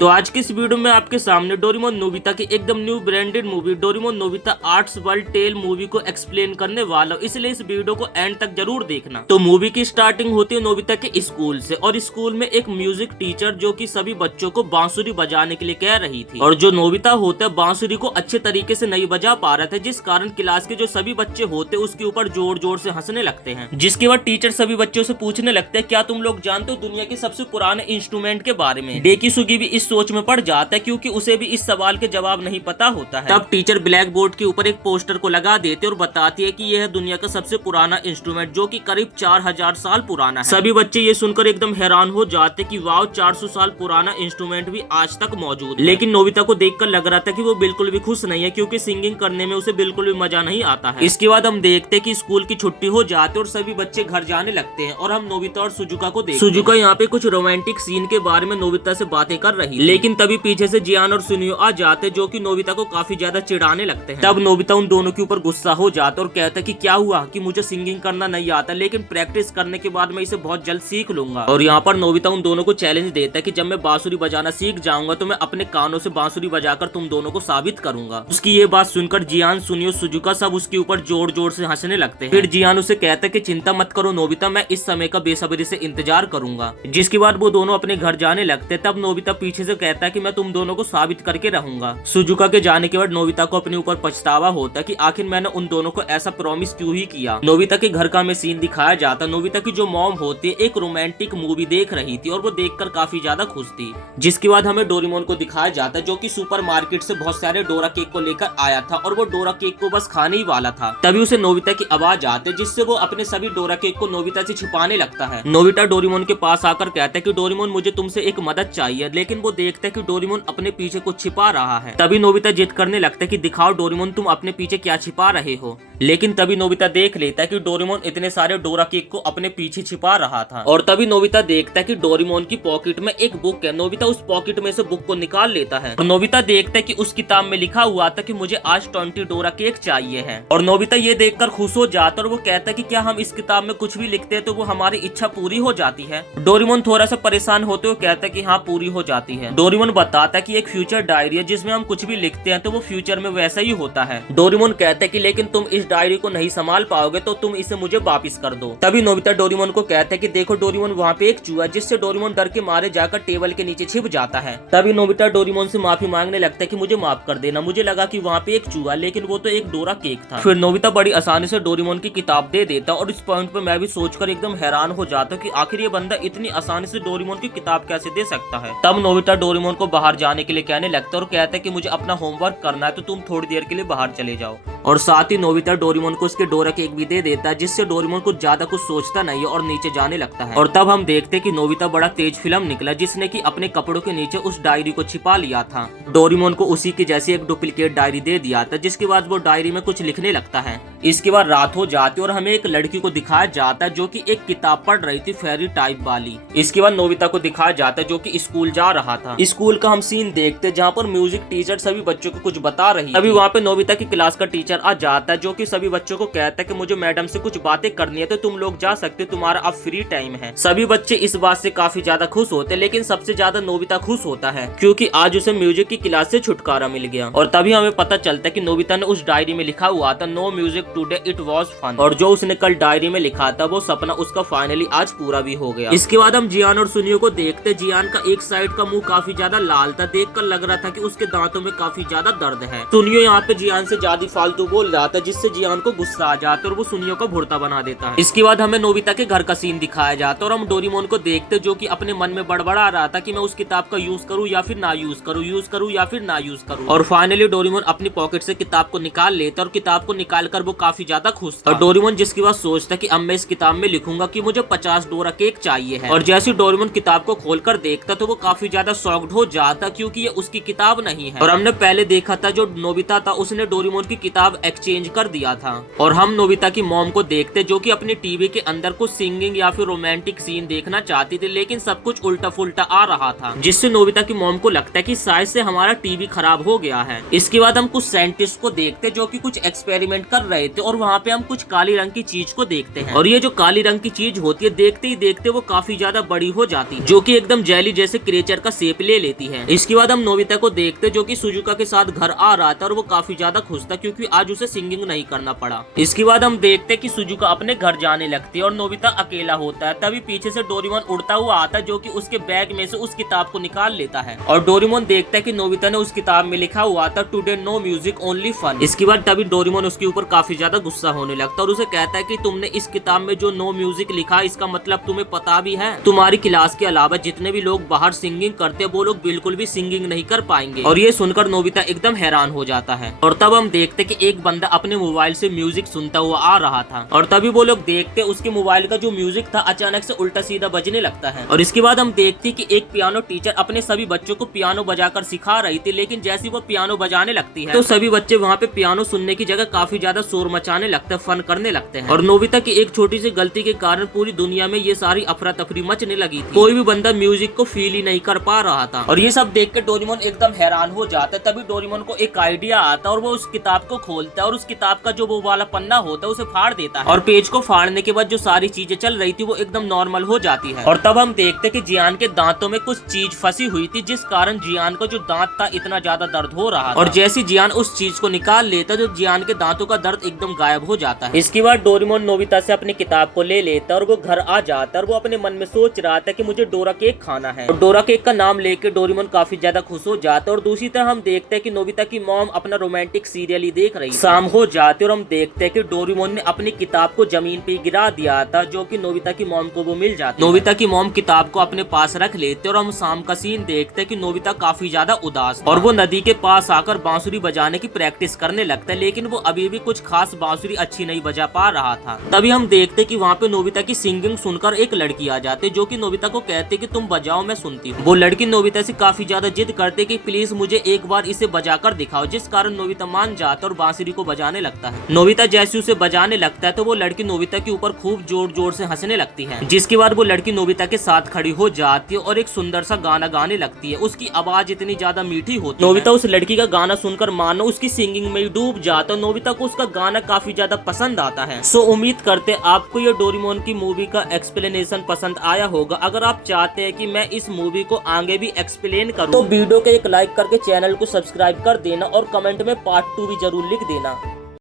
तो आज की इस वीडियो में आपके सामने डोरेमोन नोबिता की एकदम new branded movie Doraemon Nobita arts world tale movie को एक्सप्लेन करने वाला हूं, इसलिए इस वीडियो को एंड तक जरूर देखना। तो मूवी की स्टार्टिंग होती है नोबिता के स्कूल से, और स्कूल में एक म्यूजिक टीचर जो कि सभी बच्चों को बांसुरी बजाने के लिए कह रही थी, और जो नोबिता होता है बांसुरी को अच्छे तरीके से नहीं बजा पा रहा था, जिस कारण क्लास के जो सभी बच्चे होते उसके ऊपर जोर जोर से हंसने लगते हैं। जिसके बाद टीचर सभी बच्चों से पूछने लगते हैं, क्या तुम लोग जानते हो दुनिया के सबसे पुराने इंस्ट्रूमेंट के बारे में? डेकिसुगी भी इस सोच में पड़ जाता है क्योंकि उसे भी इस सवाल के जवाब नहीं पता होता है। तब टीचर ब्लैक बोर्ड के ऊपर एक पोस्टर को लगा देते और बताती है कि यह है दुनिया का सबसे पुराना इंस्ट्रूमेंट जो कि करीब 4000 साल पुराना है। सभी बच्चे ये सुनकर एकदम हैरान हो जाते कि वाह 400 साल पुराना इंस्ट्रूमेंट भी आज तक मौजूद है। लेकिन नोबिता को देखकर लग रहा था कि वो बिल्कुल भी खुश नहीं है क्योंकि सिंगिंग करने में उसे बिल्कुल भी मजा नहीं आता है। इसके बाद हम देखते कि स्कूल की छुट्टी हो जाती और सभी बच्चे घर जाने लगते हैं और हम नोबिता और सुजुका को देखते हैं। सुजुका यहाँ पे कुछ रोमांटिक सीन के बारे में नोबिता से बातें कर रही, लेकिन तभी पीछे से जियान और सुनियो आ जाते जो कि नोबिता को काफी ज्यादा चिढ़ाने लगते हैं। तब नोबिता उन दोनों के ऊपर गुस्सा हो जाता और कहता कि क्या हुआ कि मुझे सिंगिंग करना नहीं आता, लेकिन प्रैक्टिस करने के बाद मैं इसे बहुत जल्द सीख लूंगा। और यहाँ पर नोबिता उन दोनों को चैलेंज देता है कि जब मैं बांसुरी बजाना सीख जाऊंगा तो मैं अपने कानों से बांसुरी बजाकर तुम दोनों को साबित करूंगा। उसकी ये बात सुनकर जियान, सुनियो, सुजुका सब उसके ऊपर जोर जोर से हंसने लगते हैं। फिर जियान उसे कहता है कि चिंता मत करो नोबिता, मैं इस समय का बेसब्री से इंतजार करूंगा। जिसके बाद वो दोनों अपने घर जाने लगते हैं। तब नोबिता पीछे से कहता है कि मैं तुम दोनों को साबित करके रहूंगा। सुजुका के जाने के बाद नोबिता को अपने ऊपर पछतावा होता कि आखिर मैंने उन दोनों को ऐसा प्रॉमिस क्यों ही किया। नोबिता के घर का में सीन दिखाया जाता। नोबिता की जो मॉम होती है एक रोमांटिक मूवी देख रही थी और वो देखकर काफी ज्यादा खुश थी। जिसके बाद हमें डोरेमोन को दिखाया जाता जो कि सुपरमार्केट से बहुत सारे डोरा केक को लेकर आया था और वो डोरा केक को बस खाने ही वाला था। तभी उसे नोबिता की आवाज आती है जिससे वो अपने सभी डोरा केक को नोबिता से छिपाने लगता है। नोबिता डोरेमोन के पास आकर कहता है कि डोरेमोन मुझे तुमसे एक मदद चाहिए, लेकिन वो देखता है कि डोरेमोन अपने पीछे कुछ छिपा रहा है। तभी नोबिता जिद करने लगता है कि दिखाओ डोरेमोन तुम अपने पीछे क्या छिपा रहे हो। लेकिन तभी नोबिता देख लेता है कि डोरेमोन इतने सारे डोरा केक को अपने पीछे छिपा रहा था। और तभी नोबिता देखता है कि डोरेमोन की पॉकेट में एक बुक है। नोबिता उस पॉकेट में से बुक को निकाल लेता है और नोबिता देखता है कि उस किताब में लिखा हुआ था कि मुझे आज 20 डोरा केक चाहिए है। और नोबिता ये देखकर खुश हो जाता और वो कहता है कि क्या हम इस किताब में कुछ भी लिखते हैं तो वो हमारी इच्छा पूरी हो जाती है। डोरेमोन थोड़ा सा परेशान होते हुए कहता है कि हाँ पूरी हो जाती है। डोरेमोन बताता है कि एक फ्यूचर डायरी है जिसमें हम कुछ भी लिखते हैं तो वो फ्यूचर में वैसा ही होता है। डोरेमोन कहता है कि लेकिन तुम इस डायरी को नहीं संभाल पाओगे तो तुम इसे मुझे वापस कर दो। तभी नोबिता डोरेमोन को कहता है कि देखो डोरेमोन वहाँ पे एक चूहा, जिससे डोरेमोन डर के मारे जाकर टेबल के नीचे छिप जाता है। तभी नोबिता डोरेमोन से माफी मांगने लगता है कि मुझे माफ कर देना, मुझे लगा कि वहाँ पे एक चूहा लेकिन वो तो एक डोरा केक था। फिर नोबिता बड़ी आसानी से डोरेमोन की किताब दे देता और इस पॉइंट पे मैं भी सोचकर एकदम हैरान हो जाता कि आखिर ये बंदा इतनी आसानी से डोरेमोन की किताब कैसे दे सकता है। तब नोबिता डोरेमोन को बाहर जाने के लिए कहने लगता और कहता है कि मुझे अपना होमवर्क करना है तो तुम थोड़ी देर के लिए बाहर चले जाओ। और साथ ही नोबिता डोरेमोन को उसके डोरा केक भी दे देता है जिससे डोरेमोन कुछ ज्यादा कुछ सोचता नहीं है और नीचे जाने लगता है। और तब हम देखते कि नोबिता बड़ा तेज फिल्म निकला जिसने कि अपने कपड़ों के नीचे उस डायरी को छिपा लिया था। डोरेमोन को उसी की जैसी एक डुप्लीकेट डायरी दे दिया था जिसके बाद वो डायरी में कुछ लिखने लगता है। इसके बाद रात हो जाती और हमें एक लड़की को दिखाया जाता है जो कि एक किताब पढ़ रही थी फेरी टाइप वाली। इसके बाद नोबिता को दिखाया जाता है जो कि स्कूल जा रहा था। स्कूल का हम सीन देखते जहाँ पर म्यूजिक टीचर सभी बच्चों को कुछ बता रही। अभी वहाँ पे नोबिता की क्लास का टीचर आ जाता है जो कि सभी बच्चों को कहता है कि मुझे मैडम से कुछ बातें करनी है तो तुम लोग जा सकते हो, तुम्हारा अब फ्री टाइम है। सभी बच्चे इस बात से काफी ज्यादा खुश होते हैं, लेकिन सबसे ज्यादा नोबिता खुश होता है क्योंकि आज उसे म्यूजिक की क्लास से छुटकारा मिल गया। और तभी हमें पता चलता है कि नोबिता ने उस डायरी में लिखा हुआ था no music today it was fun, और जो उसने कल डायरी में लिखा था वो सपना उसका फाइनली आज पूरा भी हो गया। इसके बाद हम जियान और सुनियो को देखते। जियान का एक साइड का मुंह काफी ज्यादा लाल था, देखकर लग रहा था कि उसके दांतों में काफी ज्यादा दर्द है। सुनियो यहाँ पे जियान से ज्यादा फालतू बोल रहा था जिससे जियान को गुस्सा आ जाता और वो सुनियो को भुड़ता बना देता है। इसके बाद हमें नोबिता के घर का सीन दिखाया जाता और हम डोरेमोन को देखते जो कि अपने मन में बड़बड़ा रहा था कि मैं उस किताब का यूज करूँ या फिर ना यूज करूँ, यूज करूँ या फिर ना यूज करूँ। और फाइनली डोरेमोन अपनी पॉकेट से किताब को निकाल लेता और किताब को निकाल कर वो काफी ज्यादा खुश था। और डोरेमोन जिसकी बात सोचता कि अब मैं इस किताब में लिखूंगा कि मुझे 50 डोरा केक चाहिए है। और जैसे डोरेमोन किताब को खोलकर देखता तो वो काफी ज्यादा शॉक्ड हो जाता क्योंकि ये उसकी किताब नहीं है। और हमने पहले देखा था जो नोबिता था उसने डोरेमोन की किताब एक्सचेंज कर दिया था। और हम नोबिता की मॉम को देखते जो कि अपनी टीवी के अंदर कुछ सिंगिंग या फिर रोमांटिक सीन देखना चाहती थी, लेकिन सब कुछ उल्टा फुल्टा आ रहा था जिससे नोबिता की मॉम को लगता है कि शायद से हमारा टीवी खराब हो गया है। इसके बाद हम कुछ साइंटिस्ट को देखते जो कि कुछ एक्सपेरिमेंट कर रहे थे और वहाँ पे हम कुछ काली रंग की चीज को देखते हैं और ये जो काली रंग की चीज होती है देखते ही देखते वो काफी ज्यादा बड़ी हो जाती है, जो कि एकदम जेली जैसे क्रिएचर का शेप ले लेती है। इसके बाद हम नोबिता को देखते जो कि सुजुका के साथ घर आ रहा था और वो काफी ज्यादा खुश था क्योंकि आज उसे सिंगिंग नहीं करना पड़ा। इसके बाद हम देखते कि सुजुका अपने घर जाने लगती है और नोबिता अकेला होता है। तभी पीछे से डोरेमोन उड़ता हुआ आता है जो कि उसके बैग में से उस किताब को निकाल लेता है और डोरेमोन देखता है कि नोबिता ने उस किताब में लिखा हुआ था today no music only fun. इसके बाद तभी डोरेमोन उसके ऊपर काफी ज्यादा गुस्सा होने लगता है और उसे कहता है कि तुमने इस किताब में जो नो म्यूजिक लिखा इसका मतलब तुम्हें पता भी है तुम्हारी क्लास के अलावा जितने भी लोग बाहर सिंगिंग करते हैं वो लोग बिल्कुल भी सिंगिंग नहीं कर पाएंगे। और ये सुनकर नोबिता एकदम हैरान हो जाता है और तब हम देखते कि एक बंदा अपने मोबाइल से म्यूजिक सुनता हुआ आ रहा था और तभी वो लोग देखते उसके मोबाइल का जो म्यूजिक था अचानक से उल्टा सीधा बजने लगता है। और इसके बाद हम देखते कि एक पियानो टीचर अपने सभी बच्चों को पियानो बजाकर सिखा रही थी, लेकिन जैसे वो पियानो बजाने लगती है तो सभी बच्चे वहाँ पे पियानो सुनने की जगह काफी ज्यादा शोर मचाने लगते हैं, फन करने लगते हैं। और नोबिता की एक छोटी सी गलती के कारण पूरी दुनिया में ये सारी अफरा तफरी मचने लगी थी। कोई भी बंदा म्यूजिक को फील ही नहीं कर पा रहा था और ये सब देख के डोरेमोन एकदम हैरान हो जाता है। तभी डोरेमोन को एक आइडिया आता है और वो उस किताब को खोलता है और उस किताब का जो वो वाला पन्ना होता है उसे फाड़ देता है और पेज को फाड़ने के बाद जो सारी चीजें चल रही थी वो एकदम नॉर्मल हो जाती है। और तब हम देखते कि जियान के दांतों में कुछ चीज फंसी हुई थी जिस कारण जियान का जो दांत था इतना ज्यादा दर्द हो रहा था और जैसे जियान उस चीज को निकाल लेता तो जियान के दांतों का दर्द एकदम गायब हो जाता है। इसके बाद डोरेमोन नोबिता से अपनी किताब को ले लेता और वो घर आ जाता और वो अपने मन में सोच रहा था कि मुझे डोरा केक खाना है और डोरा केक का नाम लेके डोरेमोन काफी ज्यादा खुश हो जाता है। और दूसरी तरफ हम देखते हैं कि नोबिता की मॉम अपना रोमांटिक सीरियल ही देख रही है। शाम हो जाती और हम देखते हैं कि डोरेमोन ने अपनी किताब को जमीन पे गिरा दिया था जो कि नोबिता की मॉम को वो मिल जाती है। नोबिता की मॉम किताब को अपने पास रख लेते और हम शाम का सीन देखते हैं कि नोबिता काफी ज्यादा उदास और वो नदी के पास आकर बांसुरी बजाने की प्रैक्टिस करने लगता है, लेकिन वो अभी भी कुछ खास बांसुरी अच्छी नहीं बजा पा रहा था। तभी हम देखते कि वहाँ पे नोबिता की सिंगिंग सुनकर एक लड़की आ जाती जो कि नोबिता को कहते कि तुम बजाओ मैं सुनती हूँ। वो लड़की नोबिता से काफी ज्यादा जिद करते कि प्लीज मुझे एक बार इसे बजाकर दिखाओ, जिस कारण नोबिता मान जाता और बांसुरी को बजाने लगता है। नोबिता जैसे उसे बजाने लगता है तो वो लड़की नोबिता के ऊपर खूब जोर जोर से हंसने लगती है, जिसके बाद वो लड़की नोबिता के साथ खड़ी हो जाती है और एक सुंदर सा गाना गाने लगती है। उसकी आवाज इतनी ज्यादा मीठी होती है नोबिता उस लड़की का गाना सुनकर मानो उसकी सिंगिंग में ही डूब जाता है। नोबिता को उसका गाना काफी ज्यादा पसंद आता है। सो उम्मीद करते आपको ये डोरेमोन की मूवी का एक्सप्लेनेशन पसंद आया होगा। अगर आप चाहते हैं कि मैं इस मूवी को आगे भी एक्सप्लेन करूं तो वीडियो को एक लाइक करके चैनल को सब्सक्राइब कर देना और कमेंट में पार्ट 2 भी जरूर लिख देना।